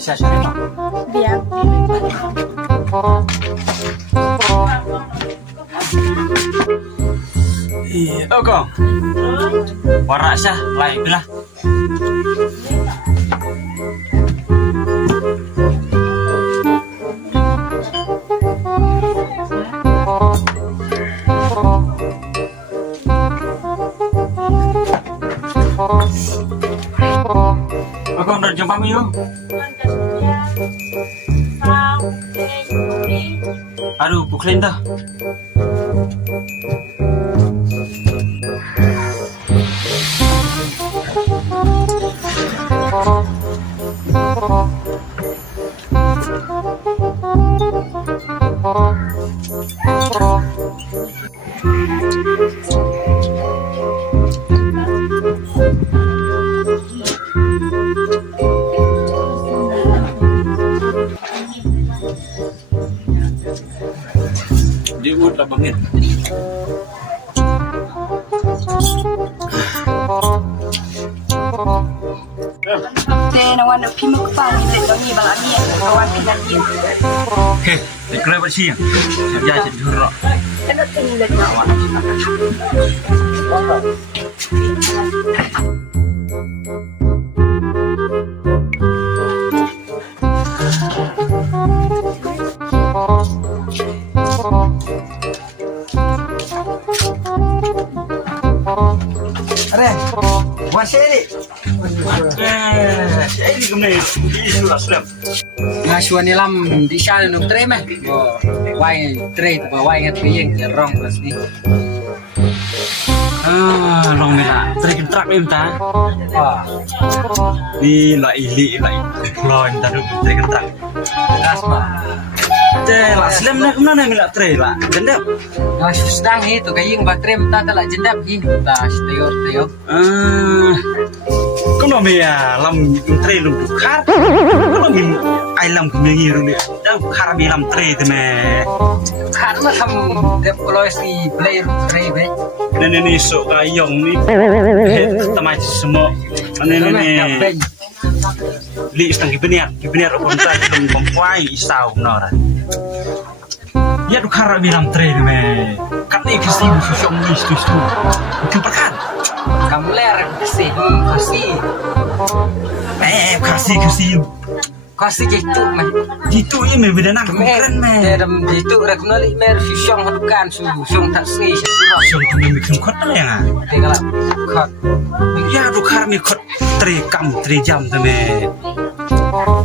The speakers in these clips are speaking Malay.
bisa cari mah. Biar. Iya, oh kong. Warak sah, lain lah. Oh kong udah jumpa yuk. Aduh, buklin dah. Di udah banget. Nawan pimu kepala ni ni balani kawan pinati. Heh, dikira bersih. Kerja jadi huruf. Kena tinggal kawan. Are, wasili. Ini kemudian di surat Islam. Ngasuan nilam di sana nuk treme. Wai tre ba wai ngat kiyeng rong rasni. Long mela. Trik trak minta. Wah, Di ili. Loh, minta dulu trik trak. asma. Lah Islam nak kemana mela tre lah. Jendap. Ngas sedang itu kayeng ba trem ta la jendap hi. Ta steo. Kono me ya lam tre lu dukar. Kono min ai lam kumengi ru ni. Dah khar mi lam tre te me. Karena kamu deploy si player tre be. Nene so kayong ni. Tamai semua. Nene li istang gibeniar pun ta belum kompai isau nora. Ya dukar mi lam tre te me. Kat ni kisi susung ni stu. Itu perkan. Kamu ler kasih. Kasih. Kasih gitu mah. Itu ini beda nak keren me. Dalam itu rekomendasi mer susung hadukan susung tak sih surah. Sung tu bikin kot lah ya. Tinggal kot. Ya dukar mi kot 3 jam tu me.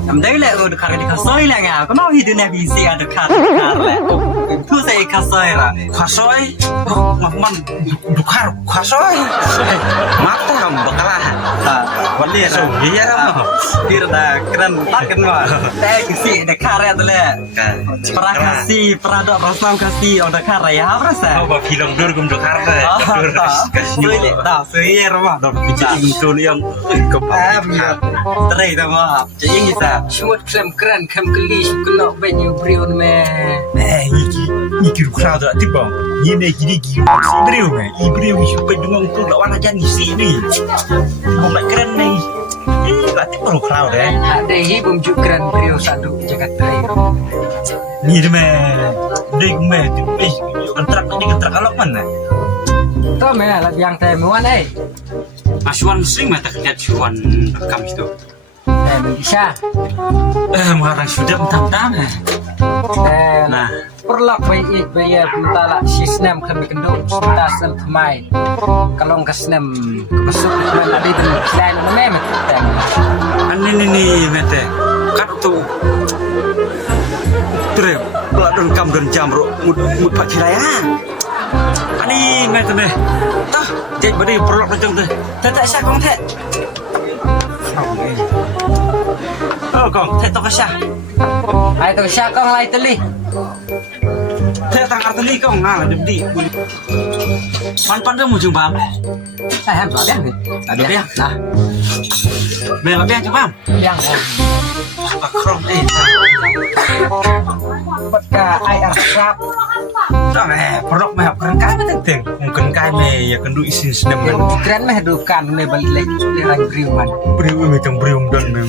Am đây lại ở được khá cái soi là ngà có nói gì từ này bị xe được khá lại thu xe khá soi là Khasoi, man dukar khasoi. Mata ham bakala. vấn đề So là iya ram. đi là keren tak kan mà đây cái xe được khá ra rồi pra kasih pra dok rasam kasih ở được khá ra ya rasa Oh, ba film dur gum dukar ke. soi lệ ta soi ya rumah Dor bijak betul yang em trai ta mà chỉ như thế chuột keren keli kena venue brion me iki dukar tu tiba. Ini gini si brio supaya dengan tu lawan aja ni sini. Mau nak keren nih. Latih baru crowd eh. ada hi bum keren brio satu jagat trai Ni deh me. Dek me. Kontrak alok mana? to me là yang tè muan ấy Asuhan sering mata kerja cuan rekam itu. tè mình bisa Marang sudah mentam-tam. tè Nah, perlak baik bayar mentala sistem kami kenduk kita sem kemai kalau nggak sistem kebesuk kemai tadi dan selain itu memang tè ini mete. Kat tu. Trem, pelak dan kam dan jam ro mut pak kiraya. Ani mete me. Tah, jadi beri perlak macam tu. tak sah kong tè Oh, kong, saya tak kasih. ai tôi sah kong lai teli Saya tak ngerti kong ngalah di. Pan dah mujung bang. ai ham bảo biết Ada dia. nah Bela dia coba. yang Akrom bất cả ai ăn sáp Dah perlak meh keren kai penting. Mungkin kai me ya kendu isin sedem yang keren mah hidupan me balik lagi dengan briuman Brium macam brium dan me.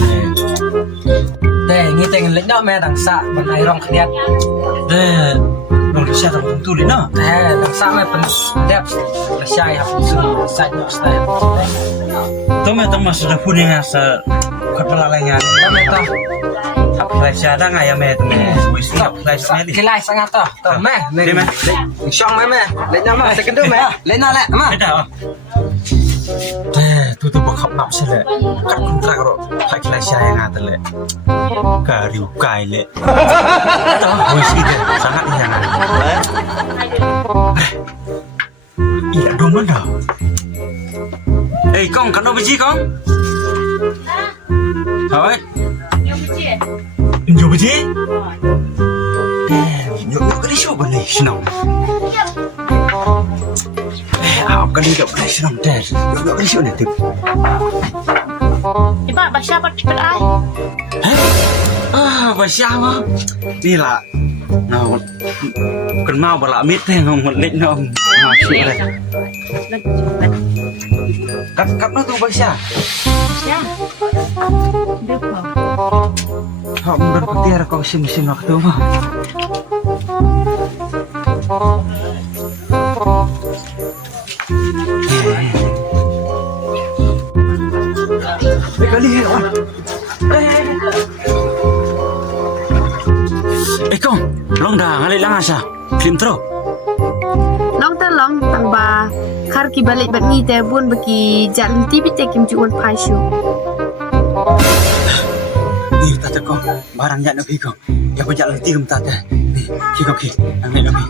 Nè, nghĩ tình lĩnh đó mẹ đằng xạ bằng ai rong khét. Deh, dong siya tong tuli na. Nè, đằng xạ mẹ pen đẹp là sai học sung sai nó style. Tome tama sudah punya sa kepalalannya. Đó mẹ to. Apply siya da ngaya me tome. Wis apply sa Cái like sangat to. To mẹ, Đi mẹ. Xong mẹ. Lĩnh nhau mà, second mẹ. Lĩnh nó lại mà. Ada. Deh, tu bakap nak sila. Kat kontrak ro. Hai kelas saya ngata le. Kariu kai le. Tahu wis ide sangat nyangan. Iya dong mana? Eh, kong, kano biji kong? Hai. Nyo biji? Nyo ka di show balik sinong. Học cái đi đọc này sẽ làm trẻ đọc cái chuyện này thực Iba basya pa ai? Và sao á đi là nào cần mau và lạ mít thế không một lệnh nó mà chuyện này cắt nó tu bao xa Ya. Được không? họ muốn đơn con tia là con xin hoặc đúng không kali rồi. Kong, long dah ngalih lang asa. Film terus. Long ta long tang ba khar ki balik bat ni te bun baki jalan tibi te kim juon pai shu. Ni tata kong, barang jak nak kong. Ya pajak lenti kem tata. Ni, kong ki, ang ni nabi.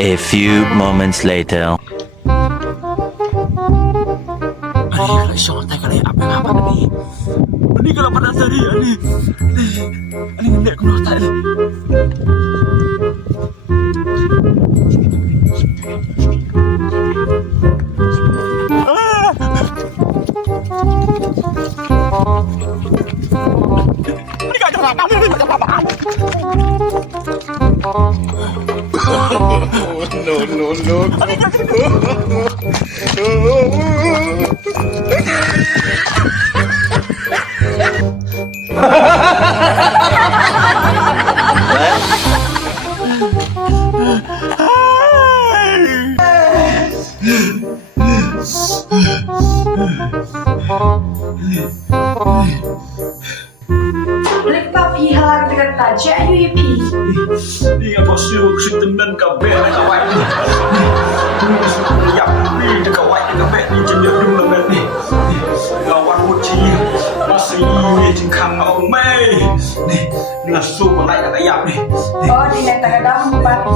A few moments later. Ani kalau syaitan kalau apa ni. Ni kalau pada tadi ani. Ani ngendek aku nak tak ni. Boleh papi halang dengan taja UEP. Ni apa siu kesetenan kabeh kawan ni. Ni sudah yak ni kawan kabeh ni jenis dulu ni. Lawan uji masih ni jengkang au mai. Ni dengan su pelai nak yak ni. Oh, di neta kadang papi.